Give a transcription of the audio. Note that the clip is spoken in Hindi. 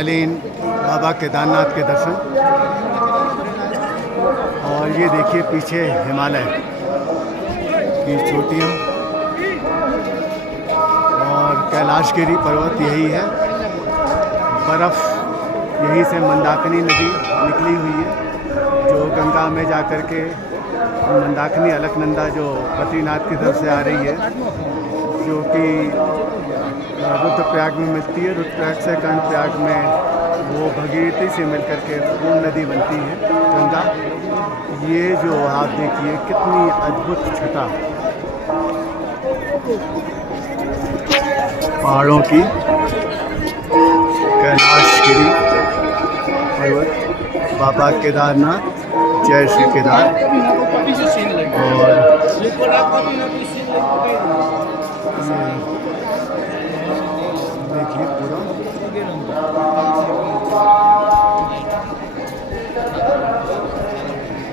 कालीन बाबा केदारनाथ के दर्शन। और ये देखिए पीछे हिमालय की चोटियाँ और कैलाशगिरी पर्वत यही है। बर्फ़ यहीं से मंदाकिनी नदी निकली हुई है जो गंगा में जाकर के मंदाकिनी अलकनंदा जो बद्रीनाथ की तरफ से आ रही है, जो कि रुद्रप्रयाग में मिलती है। रुद्रप्रयाग से कर्णप्रयाग में वो भगीरथी से मिलकर के पूर्ण नदी बनती है गंगा। ये जो आप देखिए कितनी अद्भुत छटा पहाड़ों की, कैलाशगिरी पर्वत, बाबा केदारनाथ, जय श्री केदार। और